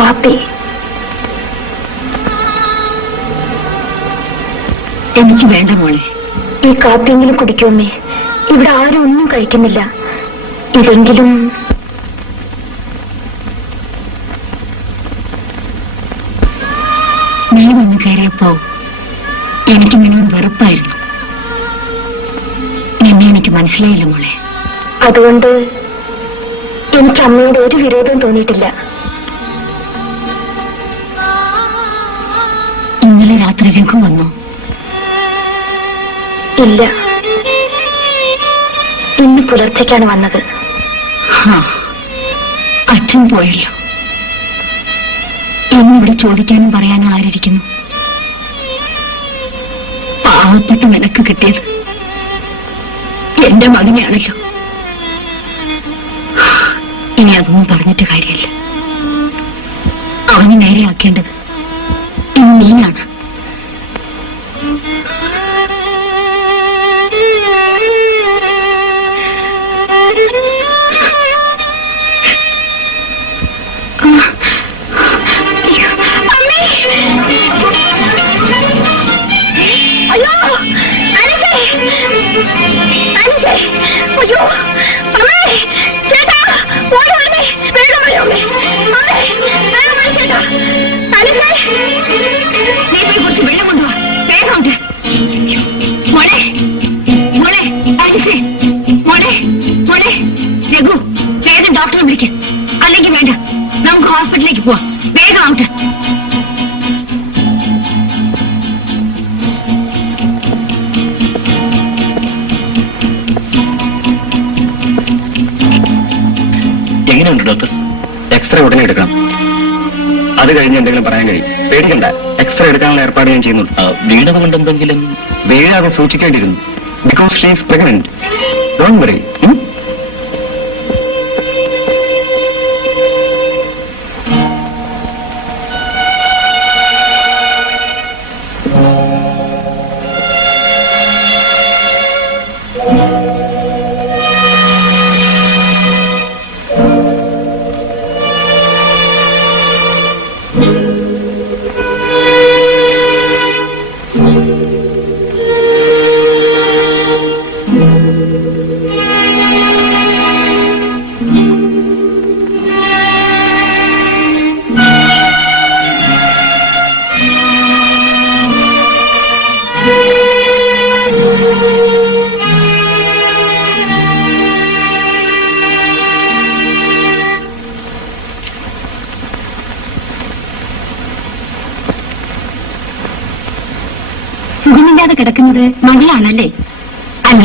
കാപ്പി. എനിക്ക് വേണ്ട മോളെ. ഈ കാപ്പിയെങ്കിലും കുടിക്കുമേ. ഇവിടെ ആരും ഒന്നും കഴിക്കുന്നില്ല. ഇതെങ്കിലും. നീ വന്ന് കയറിയപ്പോ എനിക്ക് നിന്നോട് വെറുപ്പായിരുന്നു. നിന്നെ എനിക്ക് മനസ്സിലായില്ല മോളെ. അതുകൊണ്ട് എനിക്ക് അമ്മയോട് ഒരു വിരോധവും തോന്നിയിട്ടില്ല. ഇന്നലെ രാത്രി രഘു വന്നു? ഇല്ല, ഇന്ന് പുലർച്ചയ്ക്കാണ് വന്നത്. അച്ഛൻ പോയല്ലോ. എന്നിവിടെ ചോദിക്കാനും പറയാനും ആരിയിരിക്കുന്നു? പാവപ്പെട്ട നിനക്ക് കിട്ടിയത് എന്റെ മകനെയാണല്ലോ. ഇനി അതൊന്നും പറഞ്ഞിട്ട് കാര്യമില്ല. അവനെ നേരെയാക്കേണ്ടത് ഇനി നീയാണ്. ഡോക്ടറെ വിളിക്കാം. അല്ലെങ്കിൽ വേണ്ട, നമുക്ക് ഹോസ്പിറ്റലിലേക്ക് പോവാം. വേഗം ആവട്ടെ. എങ്ങനെയുണ്ട് ഡോക്ടർ? എക്സ്റേ ഉടനെ എടുക്കണം. അത് കഴിഞ്ഞ് എന്തെങ്കിലും പറയാൻ കഴിയും. പേടിക്കണ്ട, എക്സ്റേ എടുക്കാനുള്ള ഏർപ്പാട് ഞാൻ ചെയ്യുന്നുണ്ട്. വീണതുകൊണ്ട് എന്തെങ്കിലും? വീഴാതെ സൂക്ഷിക്കേണ്ടിയിരുന്നു. Because she is pregnant. Don't worry. സുഖമില്ലാതെ കിടക്കുന്നത് മകളാണല്ലേ? അല്ല,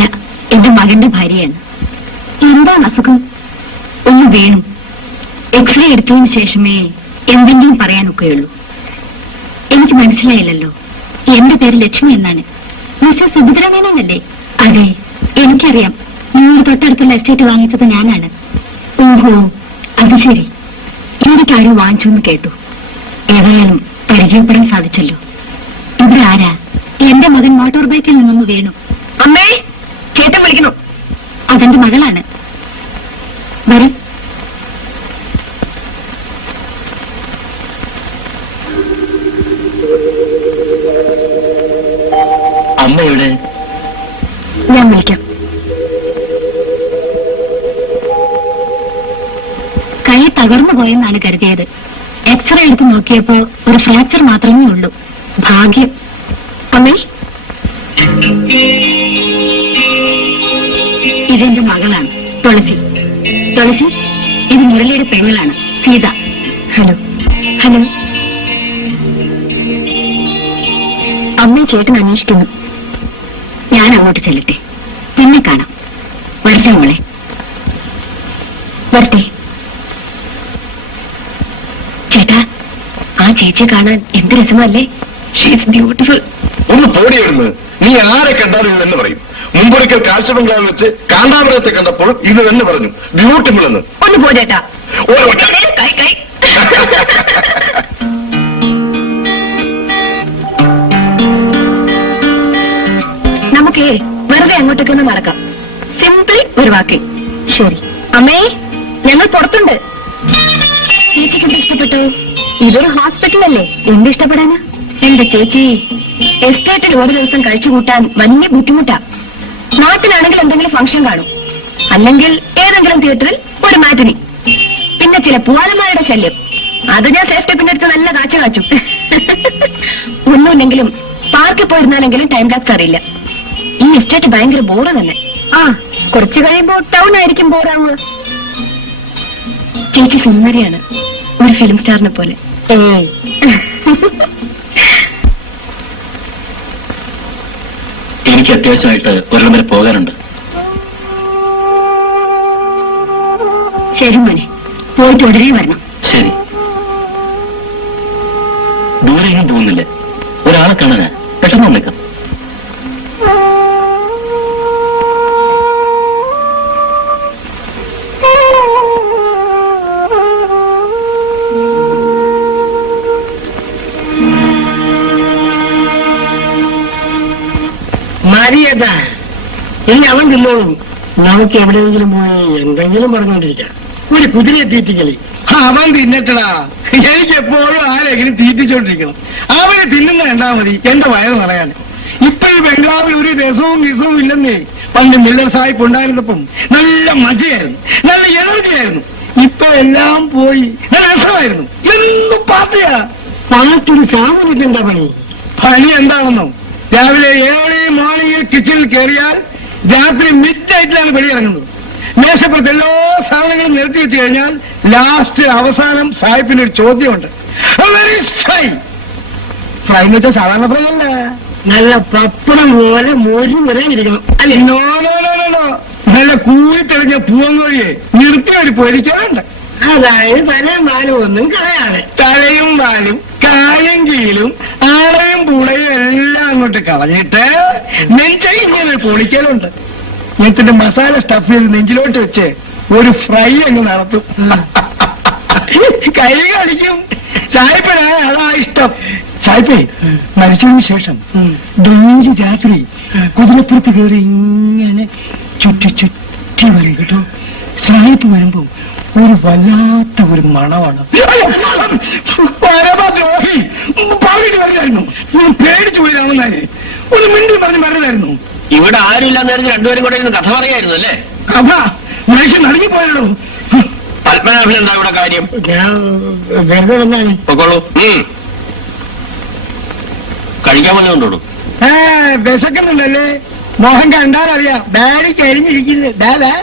എന്റെ മകന്റെ ഭാര്യയാണ്. എന്താണ് അസുഖം? ഒന്ന് വീണു. എക്സ്റേ എടുത്തതിന് ശേഷമേ എന്തെങ്കിലും പറയാനൊക്കെയുള്ളൂ. എനിക്ക് മനസ്സിലായില്ലല്ലോ. എന്റെ പേര് ലക്ഷ്മി എന്നാണ്. മിസ്റ്റർ സുഭദ്രമേനോനല്ലേ? അതെ, എനിക്കറിയാം. നിങ്ങൾ തൊട്ടടുത്തുള്ള എസ്റ്റേറ്റ് വാങ്ങിച്ചത് ഞാനാണ്. ഓഹോ, അത് ശരി. എന്റെ കാര്യം വാങ്ങിച്ചു കേട്ടു. ഏതായാലും പരിചയപ്പെടാൻ സാധിച്ചല്ലോ. ഇവിടെ ആരാ? എന്റെ മകൻ മോട്ടോർ ബൈക്കിൽ നിന്നൊന്ന് വീണു. അമ്മേ, ചേട്ടൻ വിളിക്കുന്നു. അതെന്റെ മകളാണ്. വരും. അമ്മയുടെ ഞാൻ വിളിക്കാം. കൈ തകർന്നു പോയെന്നാണ് കരുതിയത്. എക്സ്റേ എടുത്ത് നോക്കിയപ്പോ ഒരു ഫ്രാക്ചർ മാത്രമേ ഉള്ളൂ. ഭാഗ്യം. അമ്മേ, ഇതെന്റെ മകളാണ് തുളസി. തുളസി, ഇത് മുരളിയുടെ പെങ്ങളാണ് സീത. ഹലോ. ഹലോ. അമ്മ ചേട്ടൻ അന്വേഷിക്കുന്നു. ഞാൻ അങ്ങോട്ട് ചെല്ലട്ടെ, പിന്നെ കാണാം. വരട്ടെ മോളെ, വരട്ടെ. ചേട്ടാ, ആ ചേച്ചിയെ കാണാൻ എന്ത് രസമല്ലേ? She's beautiful. ഒന്ന് പോടിയെടുന്ന്. നീ ആരെ കണ്ടാലും ഇത് തന്നെ പറയും. മുമ്പൊരിക്കൽ കാഴ്ച ബംഗ്ലാവിൽ വെച്ച് കാണ്ടാമരത്തെ കണ്ടപ്പോൾ ഇത് തന്നെ പറഞ്ഞു, ബ്യൂട്ടിഫുൾ എന്ന്. ഒന്ന് പോരേട്ടാ. നമുക്കേ വെറുതെ അങ്ങോട്ടേക്കൊന്ന് നടക്കാം. സിംപിൾ ഒരു വാക്കിൽ. ശരി. അമ്മേ, ഞങ്ങൾ പുറത്തുണ്ട്. ചേച്ചിക്ക് ഇഷ്ടപ്പെട്ടു? ഇതൊരു ഹോസ്പിറ്റലല്ലേ, എന്ത് ഇഷ്ടപ്പെടാനാ? എന്റെ ചേച്ചി, എസ്റ്റേറ്റിൽ ഒരു ദിവസം കഴിച്ചു കൂട്ടാൻ വലിയ ബുദ്ധിമുട്ടാ. നാട്ടിലാണെങ്കിൽ എന്തെങ്കിലും ഫംഗ്ഷൻ കാണും, അല്ലെങ്കിൽ ഏതെങ്കിലും തിയേറ്ററിൽ ഒരു മാറ്റിനി, പിന്നെ ചില പൂവാലന്മാരുടെ ശല്യം. അത് ഞാൻ സേഫ്റ്റി പിന്നെ എടുത്ത് നല്ല കാച്ച കാച്ചും. ഒന്നുമില്ലെങ്കിലും പാർക്കിൽ പോയിരുന്നാലെങ്കിലും ടൈം ടാക്സ് അറിയില്ല. ഈ എസ്റ്റേറ്റ് ഭയങ്കര ബോറ് തന്നെ. ആ, കുറച്ചു കഴിയുമ്പോ ടൗൺ ആയിരിക്കും ബോറാവുക. ചേച്ചി സുന്ദരിയാണ്, ഒരു ഫിലിം സ്റ്റാറിനെ പോലെ. എനിക്ക് അത്യാവശ്യമായിട്ട് ഒരിടം വരെ പോകാനുണ്ട്. ശരി മോനെ, പോയിട്ട് ഉടനെ വരണം. ശരി. ദൂരെയും പോകുന്നില്ല, ഒരാളെ കാണാനാ, പെട്ടെന്ന് വന്നേക്കാം. മരിയതാ ഇനി അവൻ തിന്നോളും. നമുക്ക് എവിടെയെങ്കിലും പോയി എന്തെങ്കിലും പറഞ്ഞോണ്ടിരിക്കാം. ഒരു കുതിരയെ തീറ്റിക്കളി. അവൻ തിന്നട്ടടാ, എനിക്ക് എപ്പോഴും ആരെങ്കിലും തീറ്റിച്ചോണ്ടിരിക്കണം. അവന് തിന്നുന്ന കണ്ടാ മതി എന്റെ വയറ് പറയാൻ. ഇപ്പൊ ഈ ബംഗ്ലാവിൽ ഒരു രസവും വിസവും ഇല്ലെന്നേ. പണ്ട് മില്ലർ സാഹിബ് ഉണ്ടായിരുന്നപ്പം നല്ല മജയായിരുന്നു, നല്ല എനർജിയായിരുന്നു. ഇപ്പൊ എല്ലാം പോയി. നല്ല രസമായിരുന്നു. എന്തു പാർട്ടിയാ. പാട്ടൊരു സാമൂഹ്യത്തിന് എന്താ പണി? പണി എന്താണെന്നോ? രാവിലെ 7 മോർണിംഗിൽ കിച്ചണിൽ കയറിയാൽ രാത്രി മിഡ് നൈറ്റിലാണ് വെളിയിറങ്ങുന്നത്. മേശപ്പുറത്ത് എല്ലാ സാധനങ്ങളും നിരത്തി വെച്ച് കഴിഞ്ഞാൽ ലാസ്റ്റ് അവസാനം സാഹിബിന് ഒരു ചോദ്യമുണ്ട്. ഫ്രൈ എന്ന് വെച്ചാൽ സാധാരണ ഫ്രൈ അല്ല, നല്ല പപ്പടം പോലെ മോരും വരാനിരിക്കണം. അല്ലെ? No no no no no, നല്ല കൂടി തെളിഞ്ഞ പൂവങ്ങോഴിയെ നിർത്തി ഒരു പൊരിക്കാറുണ്ട്. അതായത് തലയും വാലും ഒന്നും കളയാതെ തലയും വാലും കായും കീലും ആളയും പൂളയും എല്ലാം അങ്ങോട്ട് കളഞ്ഞിട്ട് നെഞ്ചൈ ഇങ്ങനെ പൊളിക്കലുണ്ട്. ഇങ്ങനത്തെ മസാല സ്റ്റഫ് ചെയ്ത് നെഞ്ചിലോട്ട് വെച്ച് ഒരു ഫ്രൈ അങ്ങ് നടത്തും. കൈ കളിക്കും. സായിപ്പനായ അതാ ഇഷ്ടം. സായിപ്പേ മരിച്ചതിന് ശേഷം ഡെയിലി രാത്രി കുതിരപ്പുറത്ത് കയറി ഇങ്ങനെ ചുറ്റി ചുറ്റി വരും കേട്ടോ. സായിപ്പ് വരുമ്പോ ഒരു വല്ലാത്ത ഒരു മണമാണ്. പരമദ്രോഹി പാടിട്ട് പറഞ്ഞായിരുന്നു. പേടിച്ചു പോയിരാമെന്നാല് ഒരു മിനിറ്റ് പറഞ്ഞ് പറഞ്ഞതായിരുന്നു. ഇവിടെ ആരുമില്ലാന്ന് രണ്ടുപേരും കൂടെ കഥ പറയായിരുന്നു അല്ലേ? അതാ മനുഷ്യൻ നടുങ്ങിപ്പോയാലോ. പത്മനാഭൻ എന്താ ഇവിടെ കാര്യം? ഞാൻ വെറുതെ വന്നാണ്. പൊക്കോളൂ. കഴിക്കാൻ വന്നുകൊണ്ടോളൂ. വിശക്കുന്നുണ്ടല്ലേ? മോഹൻ കണ്ടാലറിയാം ഡാഡി കഴിഞ്ഞിരിക്കുന്നത്. ഡാഡാ